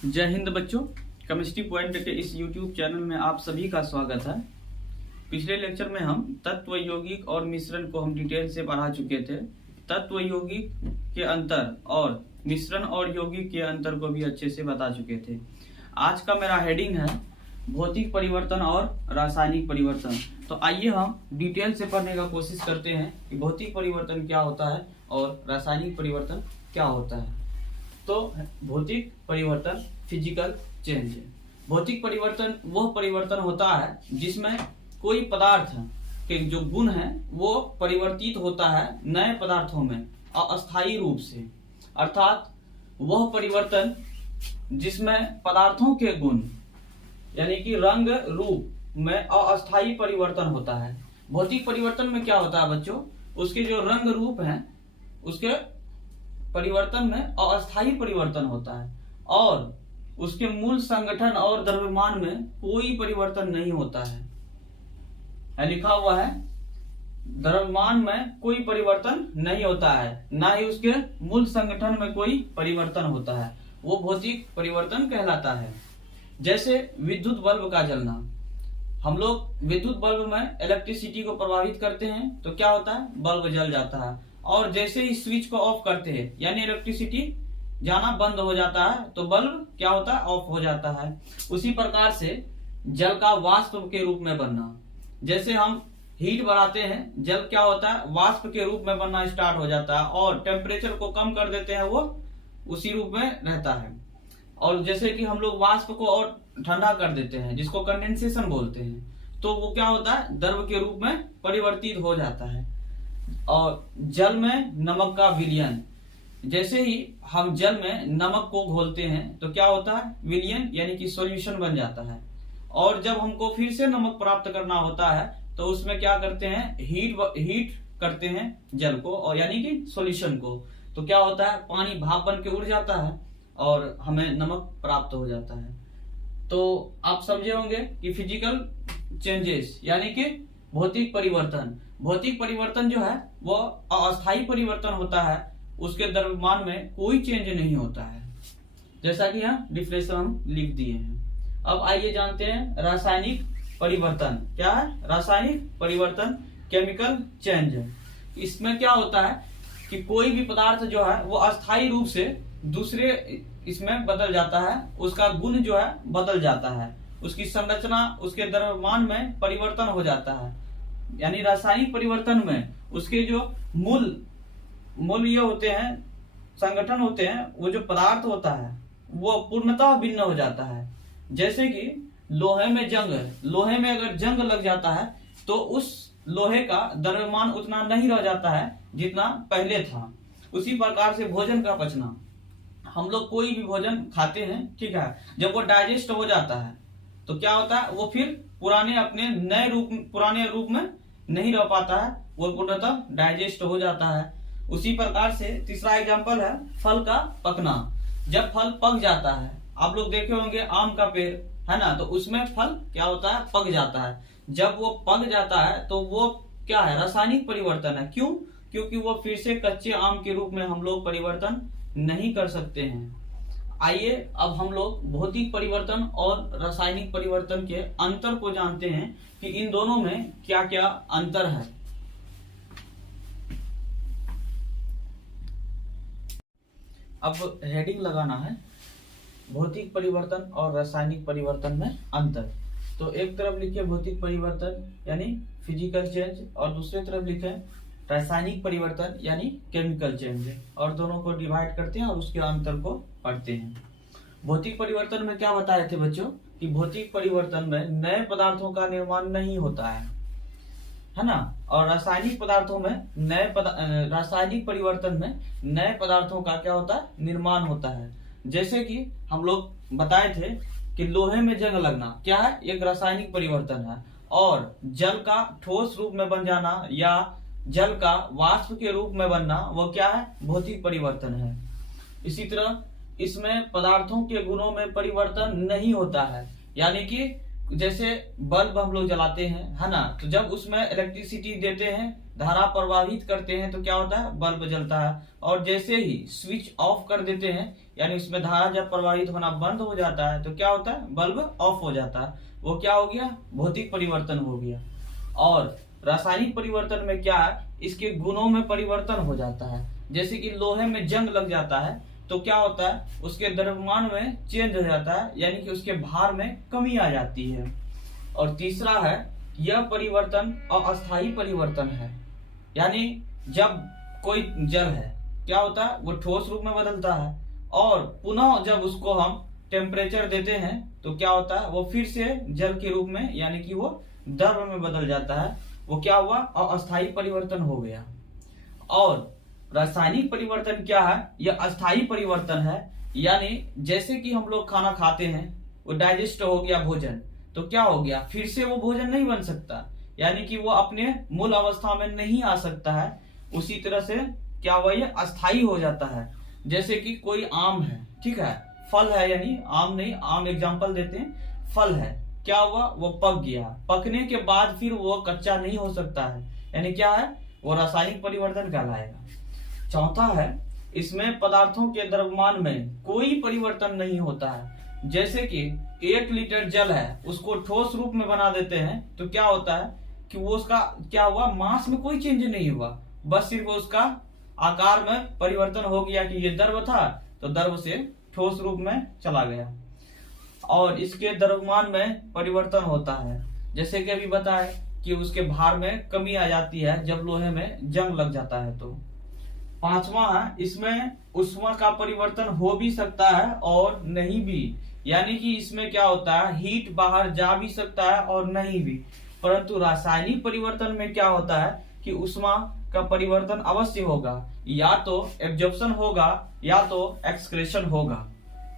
जय हिंद बच्चों, chemistry point के इस YouTube चैनल में आप सभी का स्वागत है। पिछले लेक्चर में हम तत्व यौगिक और मिश्रण को हम डिटेल से पढ़ा चुके थे। तत्व यौगिक के अंतर और मिश्रण और यौगिक के अंतर को भी अच्छे से बता चुके थे। आज का मेरा हेडिंग है भौतिक परिवर्तन और रासायनिक परिवर्तन। तो आइए हम डिटेल से पढ़ने का कोशिश करते हैं कि भौतिक परिवर्तन क्या होता है और रासायनिक परिवर्तन क्या होता है। तो भौतिक परिवर्तन फिजिकल चेंज है। भौतिक परिवर्तन वह परिवर्तन होता है जिसमें कोई पदार्थ के जो गुण है वो परिवर्तित होता है नए पदार्थों में अस्थायी रूप से, अर्थात वह परिवर्तन जिसमें पदार्थों के गुण यानी कि रंग रूप में अस्थायी परिवर्तन होता है। भौतिक परिवर्तन में क्या होता है बच्चों, उसके जो रंग रूप हैं उसके परिवर्तन में अस्थायी परिवर्तन होता है और उसके मूल संगठन और द्रव्यमान में कोई परिवर्तन नहीं होता है। लिखा हुआ है द्रव्यमान में कोई परिवर्तन नहीं होता है, ना ही उसके मूल संगठन में कोई परिवर्तन होता है। वो भौतिक परिवर्तन कहलाता है। जैसे विद्युत बल्ब का जलना, हम लोग विद्युत बल्ब में इलेक्ट्रिसिटी को प्रभावित करते हैं तो क्या होता है, बल्ब जल जाता है। और जैसे ही स्विच को ऑफ करते हैं यानी इलेक्ट्रिसिटी जाना बंद हो जाता है तो बल्ब क्या होता है, ऑफ हो जाता है। उसी प्रकार से जल का वाष्प के रूप में बनना, जैसे हम हीट बढ़ाते हैं जल क्या होता है, वाष्प के रूप में बनना स्टार्ट हो जाता है और टेम्परेचर को कम कर देते हैं वो उसी रूप में रहता है। और जैसे कि हम लोग वाष्प को और ठंडा कर देते हैं जिसको कंडेंसेशन बोलते हैं तो वो क्या होता है, द्रव के रूप में परिवर्तित हो जाता है। और जल में नमक का विलयन, जैसे ही हम जल में नमक को घोलते हैं तो क्या होता है, विलयन यानी कि सॉल्यूशन बन जाता है। और जब हमको फिर से नमक प्राप्त करना होता है तो उसमें क्या करते हैं, हीट करते हैं जल को और यानी कि सॉल्यूशन को, तो क्या होता है, पानी भाप बन के उड़ जाता है और हमें नमक प्राप्त हो जाता है। तो आप समझे होंगे कि फिजिकल चेंजेस यानी कि भौतिक परिवर्तन जो है वो अस्थायी परिवर्तन होता है, उसके द्रव्यमान में कोई चेंज नहीं होता है, जैसा कि यहाँ डिफिनेशन हम लिख दिए हैं। अब आइए जानते हैं रासायनिक परिवर्तन क्या है। रासायनिक परिवर्तन केमिकल चेंज। इसमें क्या होता है कि कोई भी पदार्थ जो है वो अस्थायी रूप से दूसरे इसमें बदल जाता है, उसका गुण जो है बदल जाता है, उसकी संरचना उसके द्रव्यमान में परिवर्तन हो जाता है। यानी रासायनिक परिवर्तन में उसके जो मूल ये होते हैं, संगठन होते हैं, वो जो पदार्थ होता है वो पूर्णतः भिन्न हो जाता है। जैसे कि लोहे में अगर जंग लग जाता है तो उस लोहे का द्रव्यमान उतना नहीं रह जाता है जितना पहले था। उसी प्रकार से भोजन का पचना, हम लोग कोई भी भोजन खाते हैं, ठीक है, जब वो डाइजेस्ट हो जाता है तो क्या होता है, वो फिर पुराने रूप में नहीं रह पाता है, वो पूर्णतः डाइजेस्ट हो जाता है। उसी प्रकार से तीसरा एग्जांपल है फल का पकना। जब फल पक जाता है, आप लोग देखे होंगे आम का पेड़ है ना, तो उसमें फल क्या होता है, पक जाता है। जब वो पक जाता है तो वो क्या है, रासायनिक परिवर्तन है। क्यों? क्योंकि वो फिर से कच्चे आम के रूप में हम लोग परिवर्तन नहीं कर सकते हैं। आइए अब हम लोग भौतिक परिवर्तन और रासायनिक परिवर्तन के अंतर को जानते हैं कि इन दोनों में क्या क्या अंतर है। अब हेडिंग लगाना है भौतिक परिवर्तन और रासायनिक परिवर्तन में अंतर। तो एक तरफ लिखे भौतिक परिवर्तन यानी फिजिकल चेंज और दूसरी तरफ लिखे रासायनिक परिवर्तन यानी केमिकल चेंज, और दोनों को डिवाइड करते हैं और उसके अंतर को पढ़ते हैं। भौतिक परिवर्तन में क्या बताए थे बच्चों कि भौतिक परिवर्तन में नए पदार्थों का निर्माण नहीं होता है ना, और रासायनिक परिवर्तन में नए पदार्थों का क्या होता है, निर्माण होता है। जैसे कि हम लोग बताए थे कि लोहे में जंग लगना क्या है, एक रासायनिक परिवर्तन है, और जल का ठोस रूप में बन जाना या जल का वाष्प के रूप में बनना वो क्या है, भौतिक परिवर्तन है। इसी तरह इसमें पदार्थों के गुणों में परिवर्तन नहीं होता है, यानी कि जैसे बल्ब हम लोग जलाते हैं, है ना, तो जब उसमें इलेक्ट्रिसिटी देते हैं, धारा प्रवाहित करते हैं, तो क्या होता है, बल्ब जलता है। और जैसे ही स्विच ऑफ कर देते हैं, यानी उसमें धारा जब प्रवाहित होना बंद हो जाता है, तो क्या होता है, बल्ब ऑफ हो जाता है। वो क्या हो गया, भौतिक परिवर्तन हो गया। और रासायनिक परिवर्तन में क्या है, इसके गुणों में परिवर्तन हो जाता है। जैसे कि लोहे में जंग लग जाता है, तो क्या होता है, उसके द्रव्यमान में चेंज हो जाता है, यानी कि उसके भार में कमी आ जाती है। और तीसरा है, यह परिवर्तन अस्थायी परिवर्तन है, यानी जब कोई जल है, क्या होता है, वो ठोस रूप में बदलता है, और पुनः जब उसको हम टेम्परेचर देते हैं, तो क्या होता है, वो फिर से जल के रूप में, यानी कि वो द्रव में बदल जाता है। वो क्या हुआ, अस्थायी परिवर्तन हो गया। और रासायनिक परिवर्तन क्या है, यह अस्थायी परिवर्तन है, यानी जैसे कि हम लोग खाना खाते हैं, वो डाइजेस्ट हो गया भोजन, तो क्या हो गया, फिर से वो भोजन नहीं बन सकता, यानी कि वो अपने मूल अवस्था में नहीं आ सकता है। उसी तरह से क्या हुआ, ये अस्थायी हो जाता है। जैसे कि कोई आम है, ठीक है, फल है, यानी आम नहीं, आम एग्जाम्पल देते हैं, फल है, क्या हुआ, वो पक गया, पकने के बाद फिर वो कच्चा नहीं हो सकता है, यानी क्या है, वो रासायनिक परिवर्तन कहलाएगा। चौथा है, इसमें पदार्थों के द्रव्यमान में कोई परिवर्तन नहीं होता है। जैसे कि 1 लीटर जल है, उसको ठोस रूप में बना देते हैं, तो क्या होता है कि वो उसका क्या हुआ, मास में कोई चेंज नहीं हुआ, बस सिर्फ उसका आकार में परिवर्तन हो गया कि ये द्रव था, तो द्रव से ठोस रूप में चला गया। और इसके द्रव्यमान में परिवर्तन होता है, जैसे कि अभी बताया कि उसके भार में कमी आ जाती है जब लोहे में जंग लग जाता है। तो पांचवा है, इसमें ऊष्मा का परिवर्तन हो भी सकता है और नहीं भी, यानी कि इसमें क्या होता है, हीट बाहर जा भी सकता है और नहीं भी। परंतु रासायनिक परिवर्तन में क्या होता है कि ऊष्मा का परिवर्तन अवश्य होगा, या तो एब्जॉर्प्शन होगा या तो एक्सक्रेशन होगा।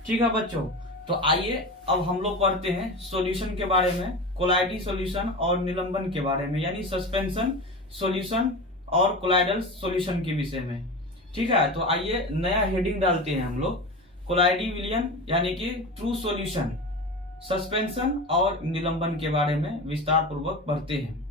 ठीक है बच्चों, तो आइए अब हम लोग पढ़ते हैं सॉल्यूशन के बारे में, कोलाइडी सॉल्यूशन और निलंबन के बारे में, यानी सस्पेंशन सॉल्यूशन और कोलाइडल सॉल्यूशन के विषय में। ठीक है, तो आइए नया हेडिंग डालते हैं हम लोग, कोलाइडी विलयन यानी कि ट्रू सॉल्यूशन, सस्पेंशन और निलंबन के बारे में विस्तार पूर्वक पढ़ते हैं।